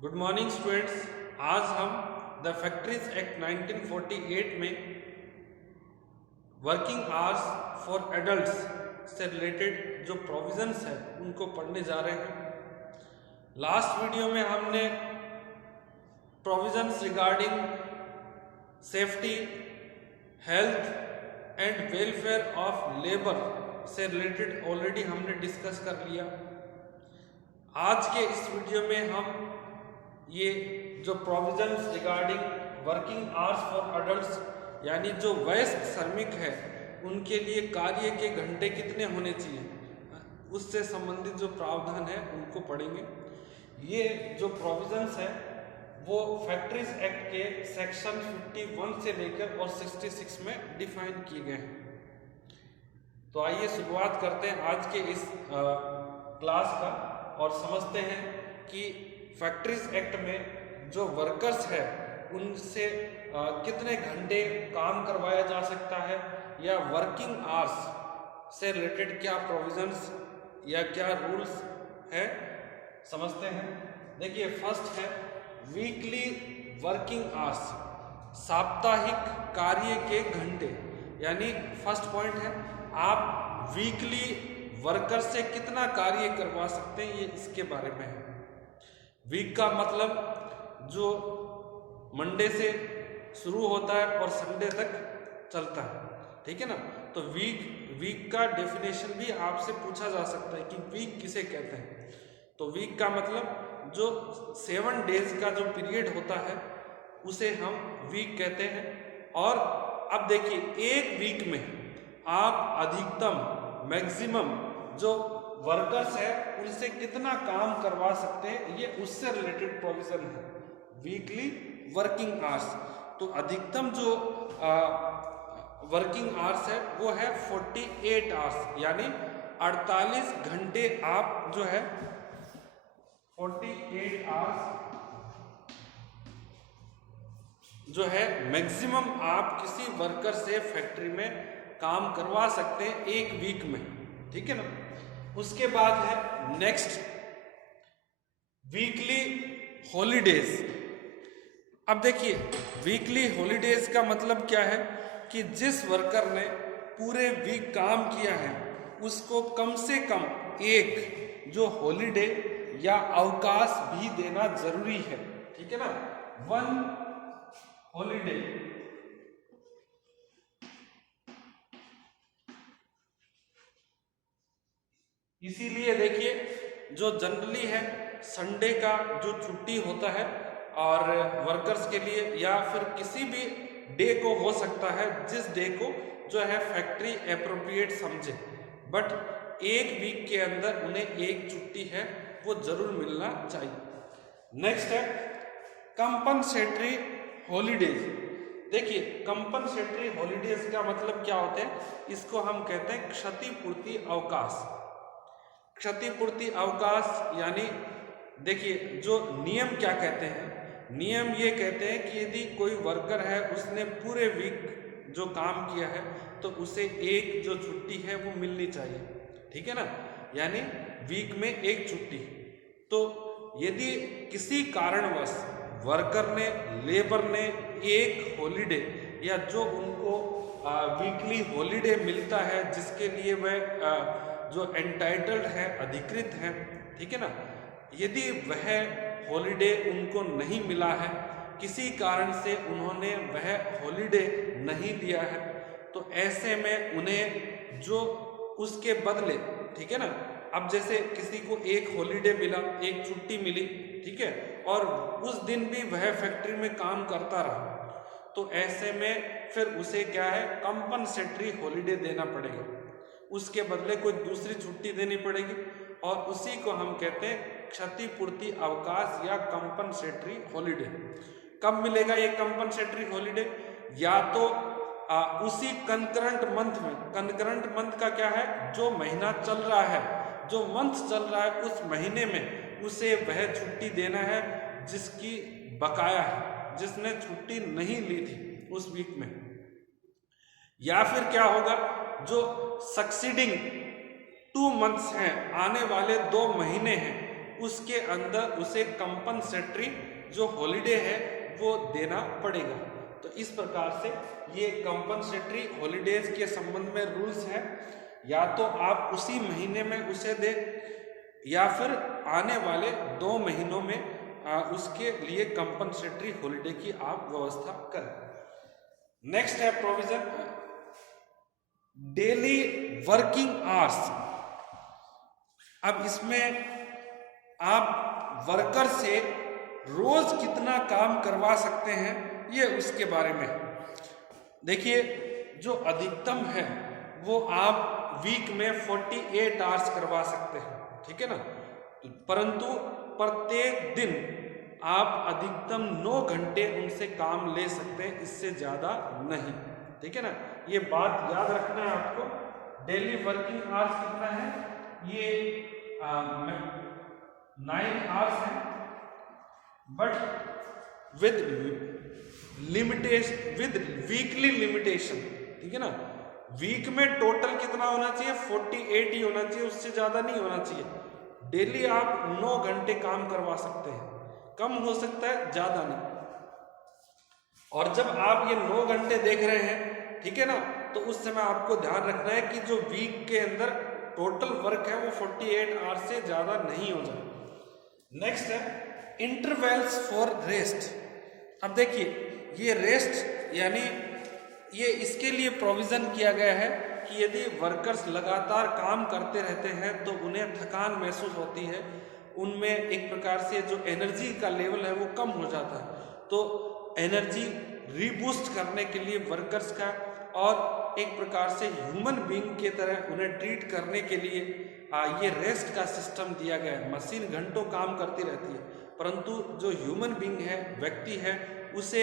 Good morning students. आज हम the factories act 1948 में वर्किंग आवर्स फॉर एडल्ट्स से रिलेटेड जो प्रोविजंस है उनको पढ़ने जा रहे हैं। लास्ट वीडियो में हमने provisions regarding safety, health and welfare of labour से रिलेटेड ऑलरेडी हमने डिस्कस कर लिया। आज के इस वीडियो में हम ये जो provisions regarding working hours for adults यानी जो वयस्क श्रमिक है उनके लिए कार्य के घंटे कितने होने चाहिए उससे संबंधित जो प्रावधान है उनको पढ़ेंगे। ये जो प्रोविजंस है वो फैक्ट्रीज एक्ट के सेक्शन 51 से लेकर और 66 में डिफाइन किए गए हैं। तो आइए शुरुआत करते हैं आज के इस क्लास का और समझते हैं कि फैक्ट्रीज एक्ट में जो वर्कर्स है उनसे कितने घंटे काम करवाया जा सकता है या वर्किंग आवर्स से रिलेटेड क्या प्रोविजंस या क्या रूल्स है समझते हैं। देखिए, फर्स्ट है वीकली वर्किंग आवर्स, साप्ताहिक कार्य के घंटे। यानी फर्स्ट पॉइंट है आप वीकली वर्कर से कितना कार्य करवा सकते हैं, ये इसके बारे में है। वीक का मतलब जो मंडे से शुरू होता है और संडे तक चलता है, ठीक है ना। तो वीक का डेफिनेशन भी आपसे पूछा जा सकता है कि वीक किसे कहते हैं। तो वीक का मतलब जो 7 डेज का जो पीरियड होता है उसे हम वीक कहते हैं। और अब देखिए, एक वीक में आप अधिकतम मैक्सिमम जो वर्कर्स है उनसे कितना काम करवा सकते हैं, ये उससे रिलेटेड प्रोविजन है वीकली वर्किंग आवर्स। तो अधिकतम जो वर्किंग आवर्स है वो है 48 आवर्स, यानी 48 घंटे आप जो है 48 आवर्स जो है मैक्सिमम आप किसी वर्कर से फैक्ट्री में काम करवा सकते हैं एक वीक में, ठीक है ना। उसके बाद है नेक्स्ट वीकली हॉलीडेज। अब देखिए, वीकली हॉलीडेज का मतलब क्या है कि जिस वर्कर ने पूरे वीक काम किया है उसको कम से कम एक जो हॉलीडे या अवकाश भी देना जरूरी है, ठीक है ना। 1 हॉलीडे। इसीलिए देखिए, जो जनरली है संडे का जो छुट्टी होता है और वर्कर्स के लिए, या फिर किसी भी डे को हो सकता है जिस डे को जो है फैक्ट्री एप्रोप्रिएट समझे, बट एक वीक के अंदर उन्हें एक छुट्टी है वो जरूर मिलना चाहिए। नेक्स्ट है कंपनसेटरी हॉलीडेज। देखिए, कंपनसेटरी हॉलीडेज का मतलब क्या होते हैं, इसको हम कहते हैं क्षतिपूर्ति अवकाश। क्षतिपूर्ति अवकाश यानी देखिए, जो नियम क्या कहते हैं, नियम ये कहते हैं कि यदि कोई वर्कर है उसने पूरे वीक जो काम किया है तो उसे एक जो छुट्टी है वो मिलनी चाहिए, ठीक है ना। यानी वीक में एक छुट्टी। तो यदि किसी कारणवश वर्कर ने, लेबर ने एक हॉलीडे या जो उनको वीकली हॉलीडे मिलता है जिसके लिए वह जो एंटाइटल्ड है, अधिकृत है, ठीक है ना, यदि वह हॉलीडे उनको नहीं मिला है, किसी कारण से उन्होंने वह हॉलीडे नहीं लिया है, तो ऐसे में उन्हें जो उसके बदले, ठीक है ना, अब जैसे किसी को एक हॉलीडे मिला, एक छुट्टी मिली, ठीक है, और उस दिन भी वह फैक्ट्री में काम करता रहा, तो ऐसे में फिर उसे क्या है, कंपनसेटरी हॉलीडे देना पड़ेगा। उसके बदले कोई दूसरी छुट्टी देनी पड़ेगी और उसी को हम कहते हैं क्षतिपूर्ति अवकाश या कंपनसेटरी हॉलीडे। कब मिलेगा ये कंपनसेटरी हॉलीडे? या तो उसी कंकरेंट मंथ में। कंकरेंट मंथ का क्या है, जो महीना चल रहा है, जो मंथ चल रहा है उस महीने में उसे वह छुट्टी देना है जिसकी बकाया है, जिसने छुट्टी नहीं ली थी उस वीक में। या फिर क्या होगा, जो सक्सीडिंग 2 मंथ्स हैं, आने वाले 2 महीने हैं, उसके अंदर उसे कंपनसेटरी जो हॉलीडे है वो देना पड़ेगा। तो इस प्रकार से ये कंपनसेटरी हॉलीडेज के संबंध में रूल्स है। या तो आप उसी महीने में उसे दे या फिर आने वाले 2 महीनों में उसके लिए कंपनसेटरी हॉलीडे की आप व्यवस्था करें। नेक्स्ट है प्रोविजन डेली वर्किंग आवर्स। अब इसमें आप वर्कर से रोज कितना काम करवा सकते हैं ये उसके बारे में देखिए। जो अधिकतम है वो आप वीक में 48 आवर्स करवा सकते हैं, ठीक है ना। परंतु प्रत्येक दिन आप अधिकतम 9 घंटे उनसे काम ले सकते हैं, इससे ज्यादा नहीं, ठीक है ना। ये बात याद रखना है आपको। डेली वर्किंग आवर्स कितना है, ये 9 आवर्स है, but with limitation, with weekly limitation, ठीक है ना। वीक में टोटल कितना होना चाहिए, 48 ही होना चाहिए, उससे ज्यादा नहीं होना चाहिए। डेली आप 9 घंटे काम करवा सकते हैं, कम हो सकता है, ज्यादा नहीं। और जब आप ये 9 घंटे देख रहे हैं, ठीक है ना, तो उस समय आपको ध्यान रखना है कि जो वीक के अंदर टोटल वर्क है वो 48 आवर्स से ज्यादा नहीं हो जाए। नेक्स्ट है इंटरवल्स फॉर रेस्ट। अब देखिए ये रेस्ट यानी ये इसके लिए प्रोविजन किया गया है कि यदि वर्कर्स लगातार काम करते रहते हैं तो उन्हें थकान महसूस होती है, उनमें एक प्रकार से जो एनर्जी का लेवल है वो कम हो जाता है। तो एनर्जी रीबूस्ट करने के लिए वर्कर्स का और एक प्रकार से ह्यूमन बीइंग के तरह उन्हें ट्रीट करने के लिए ये रेस्ट का सिस्टम दिया गया है। मशीन घंटों काम करती रहती है, परंतु जो ह्यूमन बीइंग है, व्यक्ति है, उसे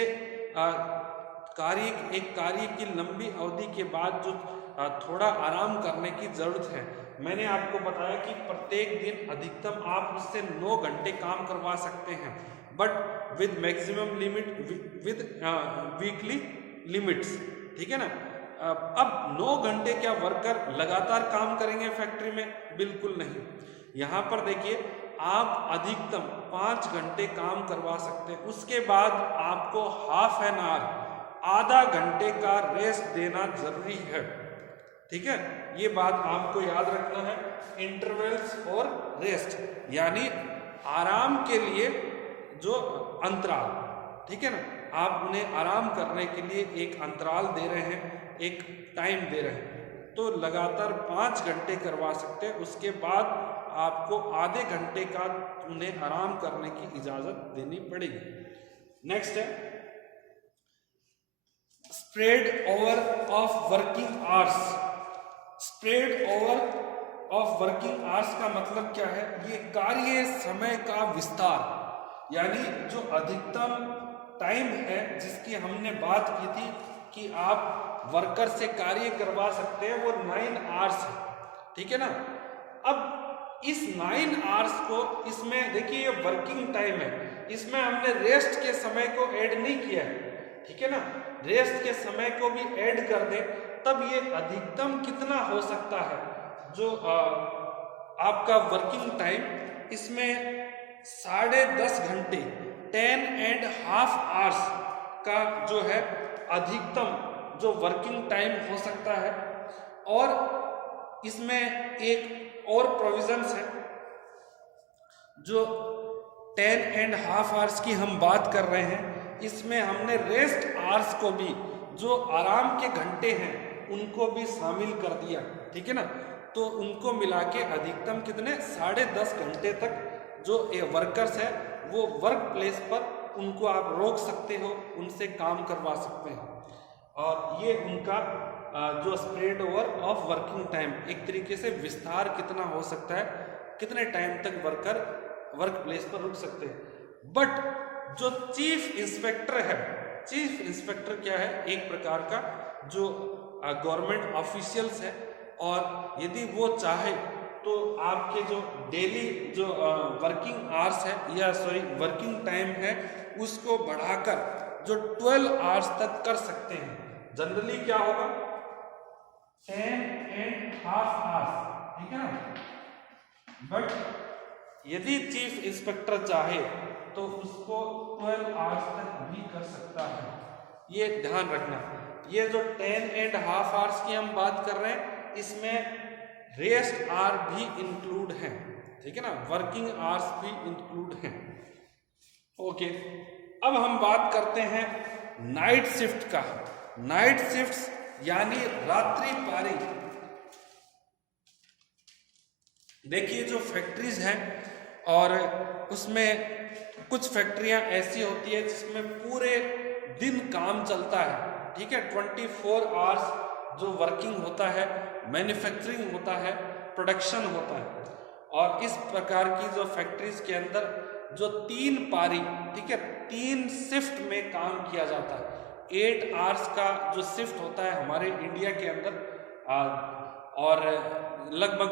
कार्य की लंबी अवधि के बाद जो थोड़ा आराम करने की जरूरत है। मैंने आपको बताया कि प्रत्येक दिन अधिकतम आप उससे 9 घंटे काम करवा सकते हैं, but with maximum limit, with weekly limits, ठीक है ना। अब 9 घंटे क्या वर्कर लगातार काम करेंगे फैक्ट्री में? बिल्कुल नहीं। यहाँ पर देखिए आप अधिकतम 5 घंटे काम करवा सकते हैं, उसके बाद आपको हाफ एन आवर, आधा घंटे का रेस्ट देना जरूरी है, ठीक है। ये बात आपको याद रखना है। इंटरवल्स और रेस्ट यानी आराम के लिए जो अंतराल, ठीक है ना, आप उन्हें आराम करने के लिए एक अंतराल दे रहे हैं, एक टाइम दे रहे हैं। तो लगातार 5 घंटे करवा सकते हैं, उसके बाद आपको आधे घंटे का उन्हें आराम करने की इजाजत देनी पड़ेगी। नेक्स्ट है spread over of working hours. Spread over of working hours का मतलब क्या है? ये कार्य समय का विस्तार, यानी जो अधिकतम टाइम है जिसकी हमने बात की थी कि आप वर्कर से कार्य करवा सकते हैं, वो 9 आवर्स है, ठीक है ना। अब इस 9 आवर्स को, इसमें देखिए ये वर्किंग टाइम है, इसमें हमने रेस्ट के समय को ऐड नहीं किया है, ठीक है ना। रेस्ट के समय को भी ऐड कर दे तब ये अधिकतम कितना हो सकता है जो आपका वर्किंग टाइम, इसमें 10.5 घंटे 10.5 आवर्स का जो है अधिकतम जो वर्किंग टाइम हो सकता है। और इसमें एक और प्रोविजंस है, जो 10.5 आवर्स की हम बात कर रहे हैं, इसमें हमने रेस्ट आवर्स को भी, जो आराम के घंटे हैं, उनको भी शामिल कर दिया, ठीक है ना। तो उनको मिला के अधिकतम कितने 10.5 घंटे तक जो वर्कर्स है वो वर्क प्लेस पर उनको आप रोक सकते हो, उनसे काम करवा सकते हैं। और ये उनका जो spread over of working time, एक तरीके से विस्तार कितना हो सकता है, कितने टाइम तक वर्कर वर्क प्लेस पर रुक सकते हैं। बट जो चीफ इंस्पेक्टर है, चीफ इंस्पेक्टर क्या है? एक प्रकार का जो गवर्नमेंट ऑफिशियल्स है, और यदि वो चाहे तो आपके जो डेली जो वर्किंग आवर्स है, या सॉरी वर्किंग टाइम है, उसको बढ़ाकर जो 12 आवर्स तक कर सकते हैं। जनरली क्या होगा 10.5 आवर्स, ठीक है ना। बट यदि चीफ इंस्पेक्टर चाहे तो उसको 12 आवर्स तक भी कर सकता है, ये ध्यान रखना। ये जो 10.5 आवर्स की हम बात कर रहे हैं, इसमें रेस्ट आवर भी इंक्लूड है, ठीक है ना, वर्किंग आवर्स भी इंक्लूड हैं। ओके, अब हम बात करते हैं नाइट शिफ्ट का। नाइट शिफ्ट यानी रात्रि पारी। देखिए जो फैक्ट्रीज हैं और उसमें कुछ फैक्ट्रियां ऐसी होती है जिसमें पूरे दिन काम चलता है, ठीक है, 24 आवर्स जो वर्किंग होता है, मैन्युफैक्चरिंग होता है, प्रोडक्शन होता है। और इस प्रकार की जो फैक्ट्रीज के अंदर जो 3 पारी, ठीक है, 3 शिफ्ट में काम किया जाता है। 8 आवर्स का जो शिफ्ट होता है हमारे इंडिया के अंदर, और लगभग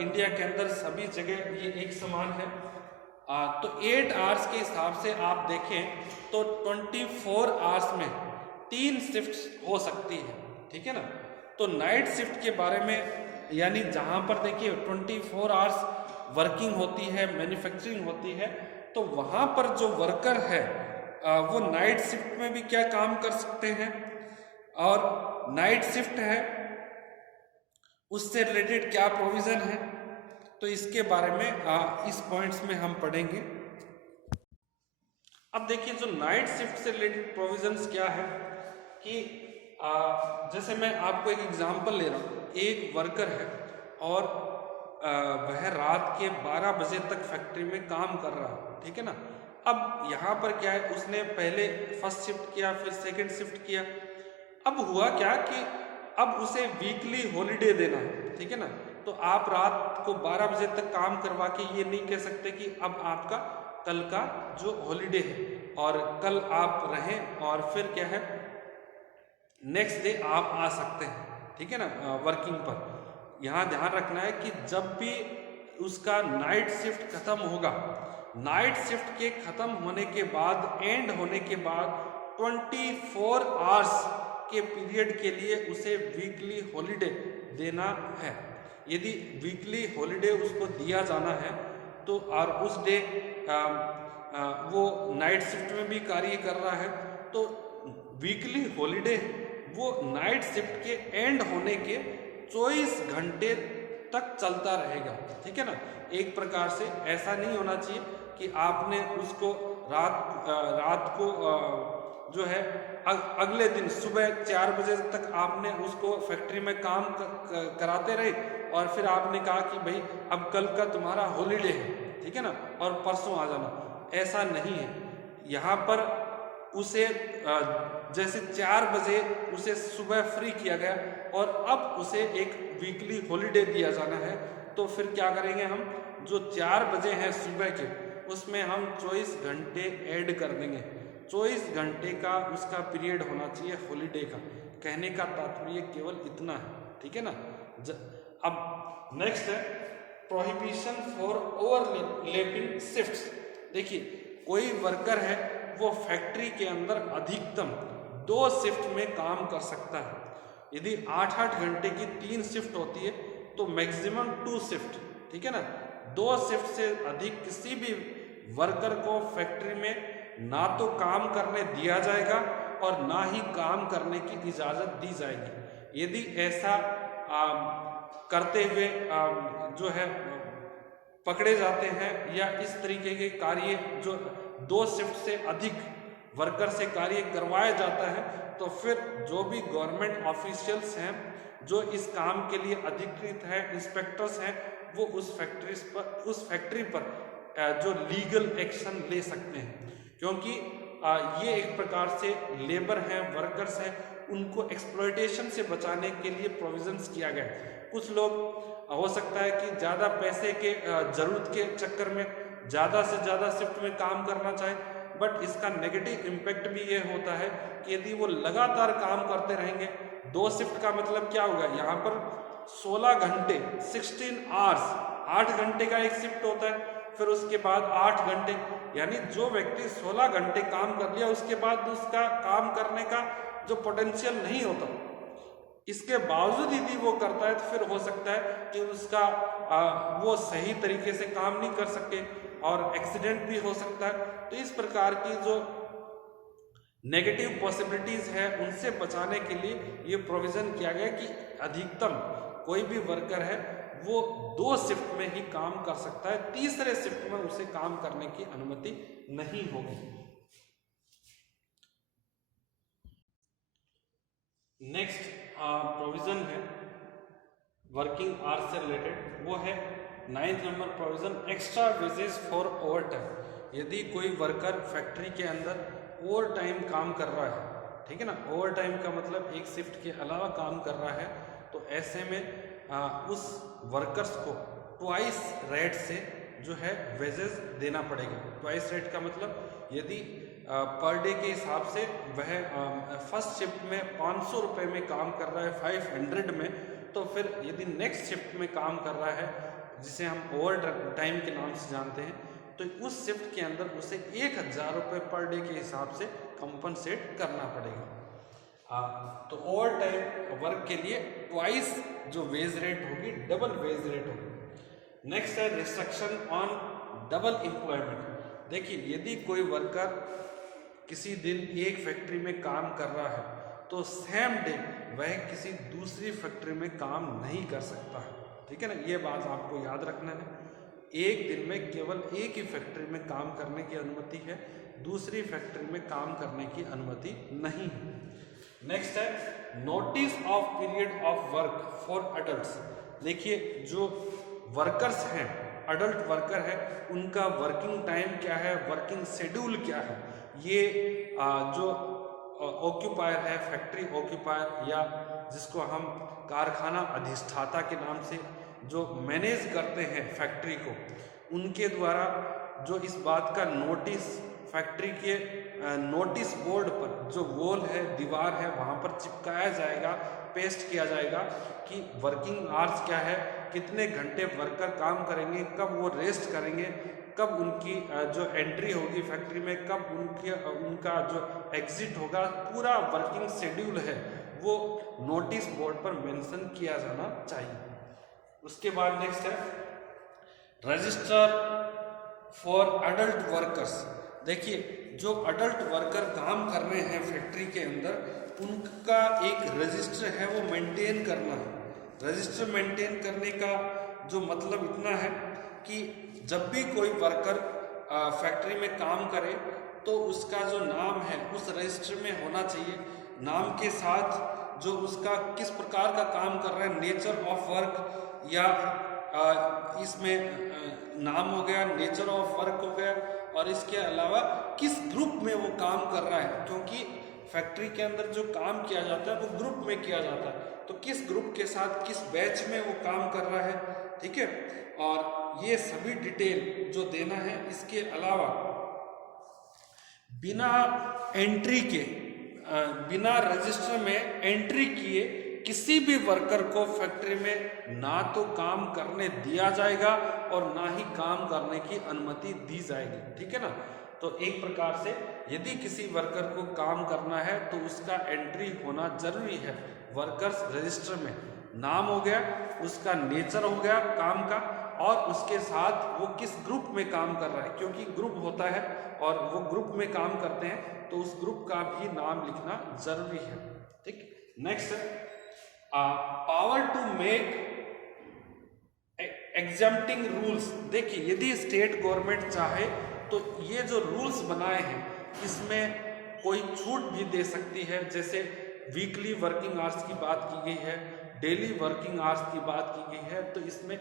इंडिया के अंदर सभी जगह ये एक समान है। तो 8 आवर्स के हिसाब से आप देखें तो 24 आवर्स में 3 शिफ्ट हो सकती है, ठीक है ना। तो नाइट शिफ्ट के बारे में, यानी जहां पर देखिए 24 आवर्स वर्किंग होती है, मैन्युफैक्चरिंग होती है, तो वहां पर जो वर्कर है वो नाइट शिफ्ट में भी क्या काम कर सकते हैं, और नाइट शिफ्ट है उससे रिलेटेड क्या प्रोविजन है, तो इसके बारे में इस पॉइंट्स में हम पढ़ेंगे। अब देखिए जो नाइट शिफ्ट से रिलेटेड प्रोविजंस क्या है कि जैसे मैं आपको एक एग्जांपल ले रहा हूँ। एक वर्कर है और वह रात के 12 बजे तक फैक्ट्री में काम कर रहा है, ठीक है ना। अब यहाँ पर क्या है, उसने पहले फर्स्ट शिफ्ट किया, फिर सेकंड शिफ्ट किया। अब हुआ क्या कि अब उसे वीकली हॉलीडे देना है, ठीक है ना। तो आप रात को 12 बजे तक काम करवा के ये नहीं कह सकते कि अब आपका कल का जो हॉलीडे है और कल आप रहें और फिर क्या है नेक्स्ट डे आप आ सकते हैं, ठीक है ना, वर्किंग पर। यहाँ ध्यान रखना है कि जब भी उसका नाइट शिफ्ट खत्म होगा, नाइट शिफ्ट के खत्म होने के बाद, एंड होने के बाद 24 आवर्स के पीरियड के लिए उसे वीकली हॉलीडे देना है। यदि वीकली हॉलीडे उसको दिया जाना है तो और उस डे वो नाइट शिफ्ट में भी कार्य कर रहा है, तो वीकली हॉलीडे वो नाइट शिफ्ट के एंड होने के 24 घंटे तक चलता रहेगा, ठीक है ना। एक प्रकार से ऐसा नहीं होना चाहिए कि आपने उसको रात को जो है अगले दिन सुबह 4 बजे तक आपने उसको फैक्ट्री में काम कराते रहे और फिर आपने कहा कि भाई अब कल का तुम्हारा हॉलीडे है, ठीक है ना, और परसों आ जाना। ऐसा नहीं है। यहाँ पर उसे जैसे 4 बजे उसे सुबह फ्री किया गया और अब उसे एक वीकली हॉलीडे दिया जाना है, तो फिर क्या करेंगे हम, जो 4 बजे हैं सुबह के उसमें हम 24 घंटे ऐड कर देंगे। 24 घंटे का उसका पीरियड होना चाहिए हॉलीडे का। कहने का तात्पर्य केवल इतना है, ठीक है ना। अब नेक्स्ट है प्रोहिबिशन फॉर ओवरलैपिंग शिफ्ट्स। देखिए कोई वर्कर है वो फैक्ट्री के अंदर अधिकतम 2 शिफ्ट में काम कर सकता है। यदि 8-8 घंटे की 3 शिफ्ट होती है तो मैक्सिमम 2 शिफ्ट, ठीक है ना। 2 शिफ्ट से अधिक किसी भी वर्कर को फैक्ट्री में ना तो काम करने दिया जाएगा और ना ही काम करने की इजाज़त दी जाएगी। यदि ऐसा करते हुए जो है पकड़े जाते हैं या इस तरीके के कार्य जो 2 शिफ्ट से अधिक वर्कर से कार्य करवाया जाता है, तो फिर जो भी गवर्नमेंट ऑफिशियल्स हैं जो इस काम के लिए अधिकृत हैं, इंस्पेक्टर्स हैं, वो उस फैक्ट्री पर जो लीगल एक्शन ले सकते हैं। क्योंकि ये एक प्रकार से लेबर हैं, वर्कर्स हैं, उनको एक्सप्लॉयटेशन से बचाने के लिए प्रोविजंस किया गया है। कुछ लोग हो सकता है कि ज़्यादा पैसे के ज़रूरत के चक्कर में ज़्यादा से ज़्यादा शिफ्ट में काम करना चाहे, बट इसका नेगेटिव इम्पैक्ट भी ये होता है कि यदि वो लगातार काम करते रहेंगे, 2 शिफ्ट का मतलब क्या होगा, यहाँ पर 16 घंटे 16 आवर्स, 8 घंटे का एक शिफ्ट होता है, फिर उसके बाद 8 घंटे, यानी जो व्यक्ति 16 घंटे काम कर लिया उसके बाद उसका काम करने का जो पोटेंशियल नहीं होता, इसके बावजूद यदि वो करता है तो फिर हो सकता है कि उसका वो सही तरीके से काम नहीं कर सके और एक्सीडेंट भी हो सकता है। तो इस प्रकार की जो नेगेटिव पॉसिबिलिटीज है उनसे बचाने के लिए ये प्रोविजन किया गया कि अधिकतम कोई भी वर्कर है वो 2 शिफ्ट में ही काम कर सकता है, तीसरे शिफ्ट में उसे काम करने की अनुमति नहीं होगी। नेक्स्ट प्रोविजन है वर्किंग आवर्स से रिलेटेड, वो है 9th number provision, extra wages for over time. यदि कोई वर्कर फैक्ट्री के अंदर ओवर टाइम काम कर रहा है, ठीक है ना, ओवर टाइम का मतलब एक शिफ्ट के अलावा काम कर रहा है, तो ऐसे में उस वर्कर्स को ट्वाइस रेट से जो है वेजेस देना पड़ेगा। ट्वाइस रेट का मतलब यदि पर डे के हिसाब से वह फर्स्ट शिफ्ट में 500 रुपये में काम कर रहा है 500 में, तो फिर यदि नेक्स्ट शिफ्ट में काम कर रहा है जिसे हम ओवर टाइम के नाम से जानते हैं, तो उस शिफ्ट के अंदर उसे 1000 रुपये पर डे के हिसाब से कंपनसेट करना पड़ेगा। तो ओवर टाइम वर्क के लिए ट्वाइस जो वेज रेट होगी, डबल वेज रेट होगी। नेक्स्ट है रिस्ट्रिक्शन ऑन डबल एम्प्लॉयमेंट। देखिए, यदि कोई वर्कर किसी दिन एक फैक्ट्री में काम कर रहा है तो सेम डे वह किसी दूसरी फैक्ट्री में काम नहीं कर सकता है, ठीक है ना, ये बात आपको याद रखना है। एक दिन में केवल एक ही फैक्ट्री में काम करने की अनुमति है, दूसरी फैक्ट्री में काम करने की अनुमति नहीं है। नेक्स्ट है notice of period of work for adults. देखिए, जो वर्कर्स हैं, अडल्ट वर्कर है, उनका वर्किंग टाइम क्या है, वर्किंग शेड्यूल क्या है, ये जो ऑक्यूपायर है, फैक्ट्री ऑक्यूपायर या जिसको हम कारखाना अधिष्ठाता के नाम से जो मैनेज करते हैं फैक्ट्री को, उनके द्वारा जो इस बात का नोटिस फैक्ट्री के नोटिस बोर्ड पर, जो वॉल है, दीवार है, वहाँ पर चिपकाया जाएगा, पेस्ट किया जाएगा कि वर्किंग आवर्स क्या है, कितने घंटे वर्कर काम करेंगे, कब वो रेस्ट करेंगे, कब उनकी जो एंट्री होगी फैक्ट्री में, कब उनका जो एग्जिट होगा, पूरा वर्किंग शेड्यूल है वो नोटिस बोर्ड पर मेंशन किया जाना चाहिए। उसके बाद नेक्स्ट है रजिस्टर फॉर अडल्ट वर्कर्स। देखिए, जो अडल्ट वर्कर काम कर रहे हैं फैक्ट्री के अंदर, उनका एक रजिस्टर है वो मेंटेन करना है। रजिस्टर मेंटेन करने का जो मतलब इतना है कि जब भी कोई वर्कर फैक्ट्री में काम करे तो उसका जो नाम है उस रजिस्टर में होना चाहिए। नाम के साथ जो उसका किस प्रकार का काम कर रहा है, नेचर ऑफ वर्क, या इसमें नाम हो गया, नेचर ऑफ वर्क हो गया, और इसके अलावा किस ग्रुप में वो काम कर रहा है, क्योंकि फैक्ट्री के अंदर जो काम किया जाता है वो ग्रुप में किया जाता है, तो किस ग्रुप के साथ किस बैच में वो काम कर रहा है, ठीक है। और ये सभी डिटेल जो देना है। इसके अलावा बिना एंट्री के, बिना रजिस्टर में एंट्री किए किसी भी वर्कर को फैक्ट्री में ना तो काम करने दिया जाएगा और ना ही काम करने की अनुमति दी जाएगी, ठीक है ना। तो एक प्रकार से यदि किसी वर्कर को काम करना है तो उसका एंट्री होना जरूरी है वर्कर्स रजिस्टर में। नाम हो गया, उसका नेचर हो गया काम का, और उसके साथ वो किस ग्रुप में काम कर रहा है, क्योंकि ग्रुप होता है और वो ग्रुप में काम करते हैं तो उस ग्रुप का भी नाम लिखना जरूरी है, ठीक। Next, power to make exempting rules. देखिए, यदि स्टेट गवर्नमेंट चाहे तो ये जो रूल्स बनाए हैं इसमें कोई छूट भी दे सकती है। जैसे वीकली वर्किंग आवर्स की बात की गई है, डेली वर्किंग आवर्स की बात की गई है, तो इसमें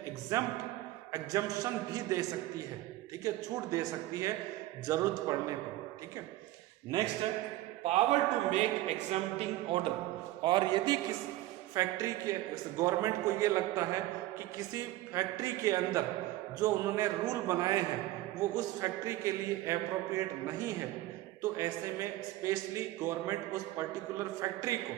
एग्जम्पशन भी दे सकती है, ठीक है, छूट दे सकती है जरूरत पड़ने पर, ठीक है। नेक्स्ट है पावर टू मेक एग्जम्प्टिंग ऑर्डर। और यदि किस फैक्ट्री के गवर्नमेंट को ये लगता है कि किसी फैक्ट्री के अंदर जो उन्होंने रूल बनाए हैं वो उस फैक्ट्री के लिए एप्रोप्रिएट नहीं है, तो ऐसे में स्पेशली गवर्नमेंट उस पर्टिकुलर फैक्ट्री को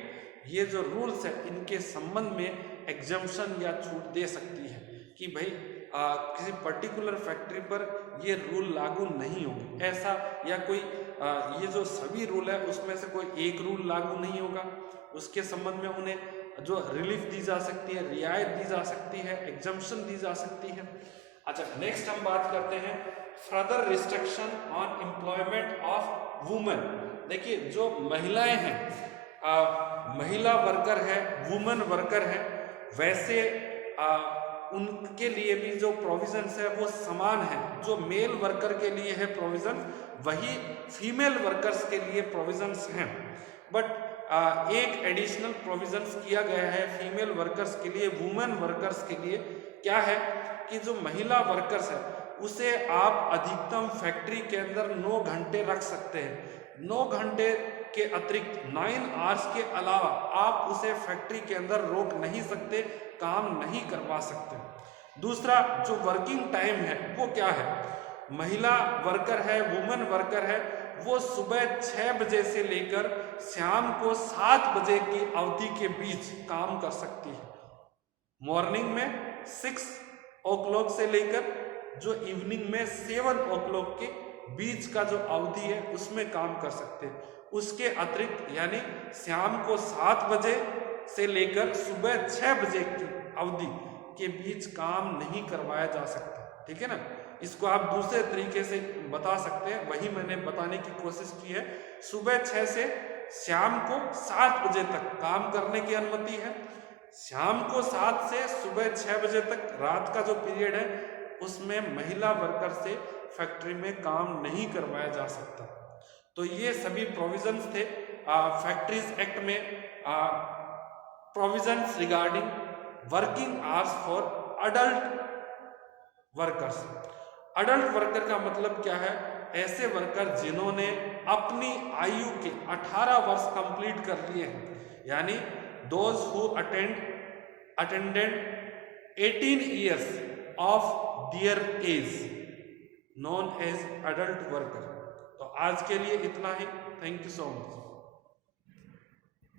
ये जो रूल्स है इनके संबंध में एग्जम्पशन या छूट दे सकती है कि भाई किसी पर्टिकुलर फैक्ट्री पर ये रूल लागू नहीं होंगे ऐसा, या कोई ये जो सभी रूल है उसमें से कोई एक रूल लागू नहीं होगा, उसके संबंध में उन्हें जो रिलीफ दी जा सकती है, रियायत दी जा सकती है, एग्जम्पशन दी जा सकती है। अच्छा, नेक्स्ट हम बात करते हैं further restriction on employment of women. देखिए, जो महिलाएं हैं, महिला वर्कर है, वुमेन वर्कर है, वैसे उनके लिए भी जो प्रोविजंस है वो समान है। जो मेल वर्कर के लिए है प्रोविजन, वही फीमेल वर्कर्स के लिए प्रोविजंस हैं। बट एक एडिशनल प्रोविजंस किया गया है फीमेल वर्कर्स के लिए, वुमेन वर्कर्स के लिए। क्या है कि जो महिला वर्कर्स है उसे आप अधिकतम फैक्ट्री के अंदर 9 घंटे रख सकते हैं। 9 घंटे के अतिरिक्त 9 आवर्स के अलावा आप उसे फैक्ट्री के अंदर रोक नहीं सकते, काम नहीं करवा सकते। दूसरा, जो वर्किंग टाइम है वो क्या है, महिला वर्कर है, वुमेन वर्कर है, वो सुबह 6 बजे से लेकर शाम को 7 बजे की अवधि के बीच काम कर सकती है। मॉर्निंग में 6 o'clock से लेकर जो इवनिंग में 7 o'clock के बीच का जो अवधि है उसमें काम कर सकते हैं। उसके अतिरिक्त यानी शाम को 7 बजे से लेकर सुबह 6 बजे की अवधि के बीच काम नहीं करवाया जा सकता। ठीक है ना, इसको आप दूसरे तरीके से बता सकते हैं, वही मैंने बताने की कोशिश की है। सुबह 6 से शाम को 7 बजे तक काम करने की अनुमति है। शाम को 7 से सुबह 6 बजे तक रात का जो पीरियड है उसमें महिला वर्कर से फैक्ट्री में काम नहीं करवाया जा सकता। तो ये सभी प्रोविजंस थे फैक्ट्रीज एक्ट में, provisions regarding working hours for adult workers. Adult worker का मतलब क्या है, ऐसे वर्कर जिन्होंने अपनी आयु के 18 वर्ष कंप्लीट कर लिए हैं, यानी those who attended 18 years of their age known as adult worker। तो आज के लिए इतना ही। Thank you so much.